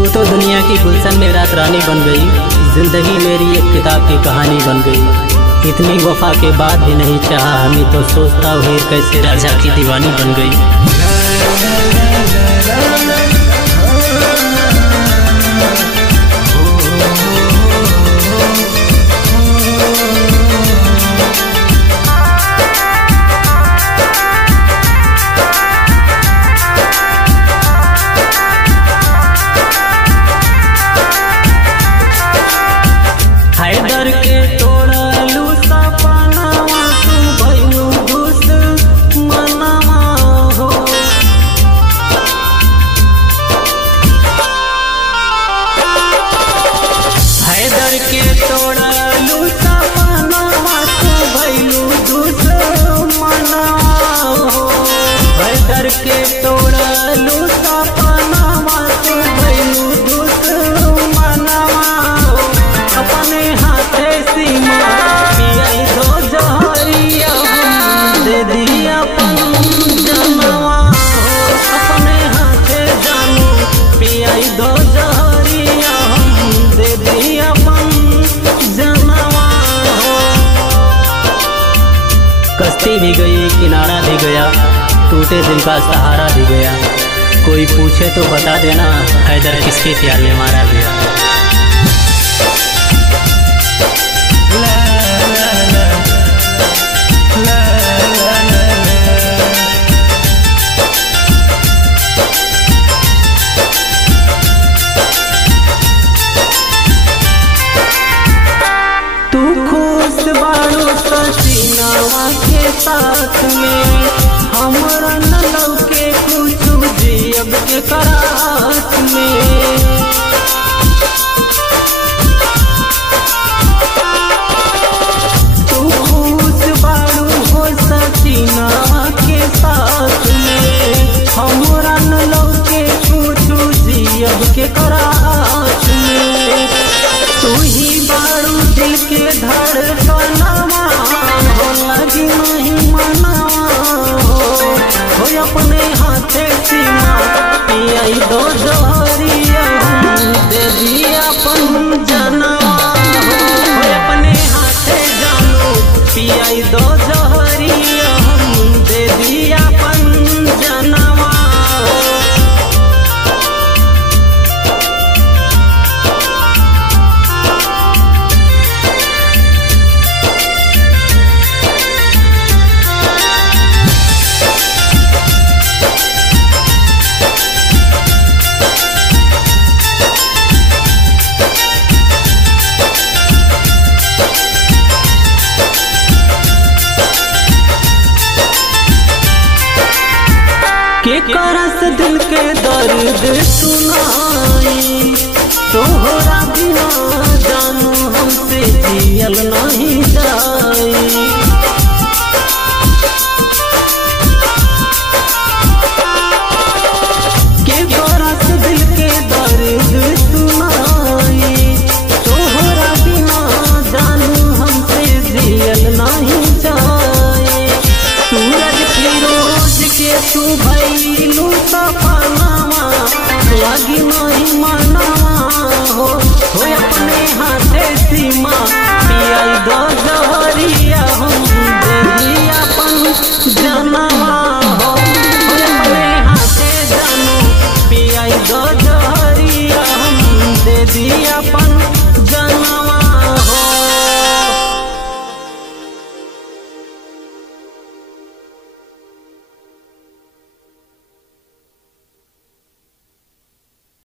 तू तो दुनिया की गुलशन में रात रानी बन गई, जिंदगी मेरी एक किताब की कहानी बन गई। इतनी वफा के बाद भी नहीं चाहा हमें, तो सोचता हूँ कैसे राजा की दीवानी बन गई। कश्ती भी गई, किनारा भी गया, टूटे दिल का सहारा भी गया। कोई पूछे तो बता देना, हैदर किसके प्यार में मारा गया। तू खुश बाड़ू ससीनावा के साथ में, हमरा न लौके कुछ जियब के करात में। तू खुश बाड़ू हो ससीनावा के साथ में, हमरा न लौके कुछ जियब के करात में। तू ही बाड़ू दिल के धड़कनवा हो, लगी नहीं मनावा हो। अपने हाथे सीमा पियाई दो जोहरिया, दे दिया अपन जनवा हो। अपने हाथे जानू पियाई दो जोहरिया, दे दिया अपन जनवा। के करस दिल के दर्द सुनाई, तोहरा बिना जानू हमसे जियल नहीं जाई। के करस दिल के दर्द सुनाई, तोहरा बिना जानू हमसे जियल नहीं जाई। सूरज फिरोज के तू भइलू सपनावा, लगी नहीं मनावा हो। अपने हाथे सीमा पियाई दो जोहरिया, हम दे दिया अपन जनवा हो। अपने हाथे जानू पियाई दो जोहरिया, हम दे दिया अपन